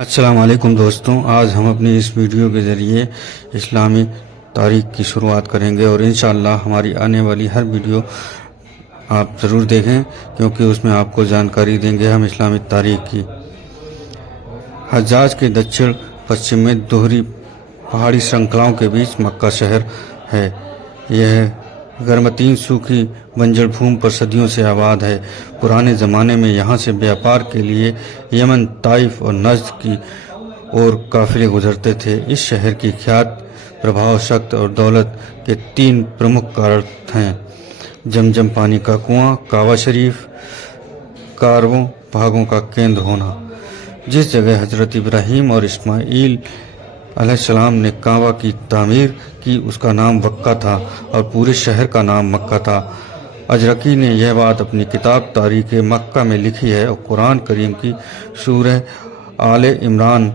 अस्सलाम वालेकुम दोस्तों, आज हम अपनी इस वीडियो के ज़रिए इस्लामी तारीख़ की शुरुआत करेंगे और इंशाअल्लाह हमारी आने वाली हर वीडियो आप ज़रूर देखें क्योंकि उसमें आपको जानकारी देंगे हम इस्लामी तारीख़ की। हज्जाज के दक्षिण पश्चिम में दोहरी पहाड़ी श्रृंखलाओं के बीच मक्का शहर है। यह गर्मतीन सूखी बंजर भूमि पर सदियों से आबाद है। पुराने ज़माने में यहाँ से व्यापार के लिए यमन, ताइफ और नज्द की ओर काफ़िले गुजरते थे। इस शहर की ख्यात, प्रभाव, शक्ति और दौलत के तीन प्रमुख कारण हैं: जमजम पानी का कुआं, काबा शरीफ, कारवों भागों का केंद्र होना। जिस जगह हज़रत इब्राहीम और इस्माईल अलैहिस्सलाम ने काबा की तामीर की उसका नाम वक्का था और पूरे शहर का नाम मक्का था। अजरकी ने यह बात अपनी किताब तारीख़ मक्का में लिखी है और कुरान करीम की सूरह आले इमरान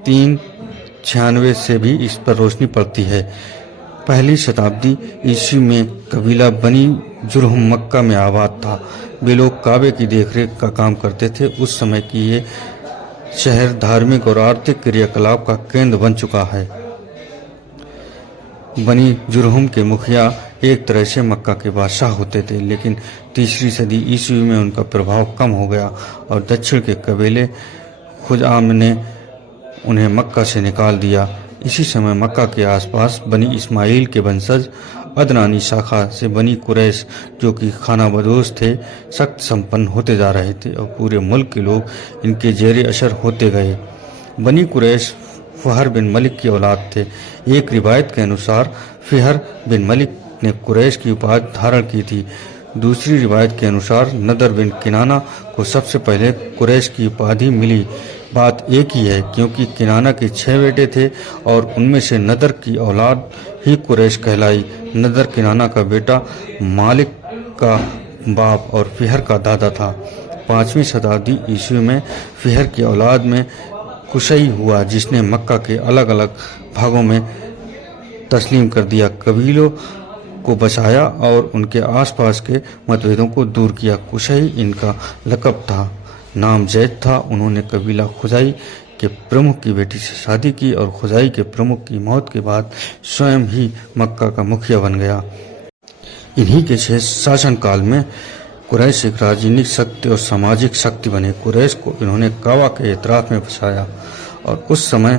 3:96 से भी इस पर रोशनी पड़ती है। पहली शताब्दी ईस्वी में कबीला बनी जुरहुम मक्का में आबाद था। वे लोग काबे की देखरेख का काम करते थे। उस समय की ये शहर धार्मिक और आर्थिक क्रियाकलाप का केंद्र बन चुका है। बनी जुरहुम के मुखिया एक तरह से मक्का के बादशाह होते थे, लेकिन तीसरी सदी ईस्वी में उनका प्रभाव कम हो गया और दक्षिण के कबीले खुजाम ने उन्हें मक्का से निकाल दिया। इसी समय मक्का के आसपास बनी इस्माईल के वंशज अदनानी शाखा से बनी कुरैश, जो कि खानाबदोश थे, सख्त संपन्न होते जा रहे थे और पूरे मुल्क के लोग इनके जेरे असर होते गए। बनी कुरैश फ़हर बिन मलिक की औलाद थे। एक रिवायत के अनुसार फ़हर बिन मलिक ने कुरैश की उपाधि धारण की थी। दूसरी रिवायत के अनुसार नदर बिन किनाना को सबसे पहले कुरैश की उपाधि मिली। बात एक ही है, क्योंकि किनाना के 6 बेटे थे और उनमें से नदर की औलाद ही कुरैश कहलाई। नदर किनाना का बेटा, मालिक का बाप और फ़हर का दादा था। 5वीं शताब्दी ईस्वी में फ़हर की औलाद में कुशई हुआ, जिसने मक्का के अलग अलग भागों में तस्लीम कर दिया, कबीलों को बचाया और उनके आसपास के मतभेदों को दूर किया। कुशई इनका लक़ब था, नाम जैद था। उन्होंने कबीला खुजाई के प्रमुख की बेटी से शादी की और खुजाई के प्रमुख की मौत के बाद स्वयं ही मक्का का मुखिया बन गया। इन्हीं के शासनकाल में कुरैश एक राजनीतिक शक्ति और सामाजिक शक्ति बने। कुरैश को इन्होंने काबा के एतराफ़ में बसाया और उस समय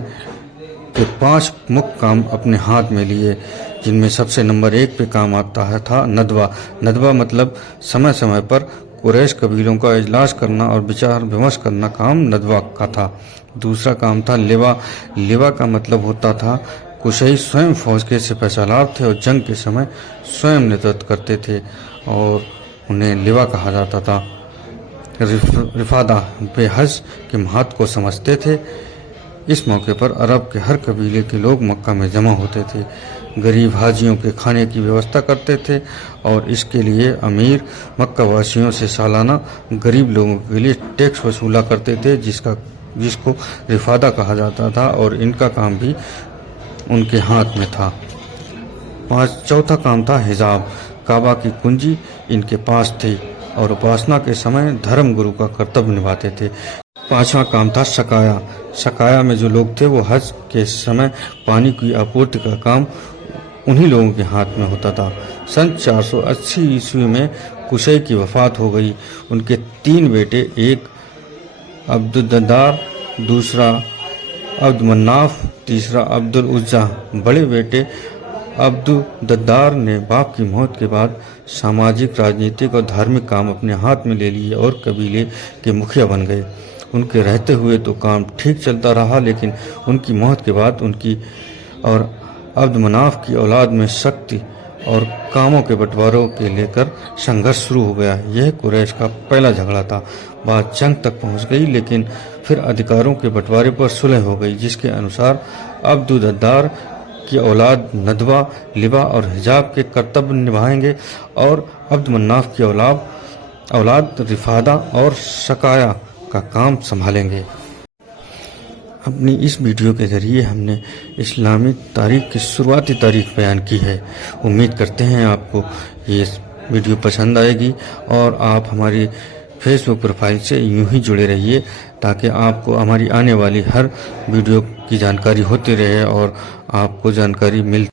के 5 मुख्य काम अपने हाथ में लिए, जिनमें सबसे नंबर 1 पे काम आता था नदवा। नदवा मतलब समय समय पर कुरैश कबीलों का इजलास करना और विचार विमर्श करना काम नदवा का था। दूसरा काम था लिवा। लिवा का मतलब होता था कुशई स्वयं फौज के सिपहसालार थे और जंग के समय स्वयं नेतृत्व करते थे और उन्हें लिवा कहा जाता था। रिफादा, वे हज के महत्व को समझते थे। इस मौके पर अरब के हर कबीले के लोग मक्का में जमा होते थे। गरीब हाजियों के खाने की व्यवस्था करते थे और इसके लिए अमीर मक्का वासियों से सालाना गरीब लोगों के लिए टैक्स वसूला करते थे, जिसको रिफादा कहा जाता था और इनका काम भी उनके हाथ में था। चौथा काम था हिजाब। काबा की कुंजी इनके पास थी और उपासना के समय धर्म गुरु का कर्तव्य निभाते थे। 5वां काम था सकाया। सकाया में जो लोग थे वो हज के समय पानी की आपूर्ति का काम उन्हीं लोगों के हाथ में होता था। सन 480 ईस्वी में कुशई की वफ़ात हो गई। उनके 3 बेटे, एक अब्दुद्दार, दूसरा अब्दुमन्नाफ, तीसरा अब्दुल उज्जा। बड़े बेटे अब्दुद्दार ने बाप की मौत के बाद सामाजिक, राजनीतिक और धार्मिक काम अपने हाथ में ले लिए और कबीले के मुखिया बन गए। उनके रहते हुए तो काम ठीक चलता रहा, लेकिन उनकी मौत के बाद उनकी और अब्दुमनाफ की औलाद में शक्ति और कामों के बंटवारों के लेकर संघर्ष शुरू हो गया। यह कुरैश का पहला झगड़ा था। बात जंग तक पहुंच गई, लेकिन फिर अधिकारों के बंटवारे पर सुलह हो गई, जिसके अनुसार अब्दुद्दार की औलाद नदवा, लिबा और हिजाब के कर्तव्य निभाएंगे और अब्दुमन्नाफ की औलाद रिफादा और सकाया का काम संभालेंगे। अपनी इस वीडियो के ज़रिए हमने इस्लामी तारीख़ की शुरुआती तारीख़ बयान की है। उम्मीद करते हैं आपको ये वीडियो पसंद आएगी और आप हमारी फेसबुक प्रोफाइल से यूं ही जुड़े रहिए ताकि आपको हमारी आने वाली हर वीडियो की जानकारी होती रहे और आपको जानकारी मिल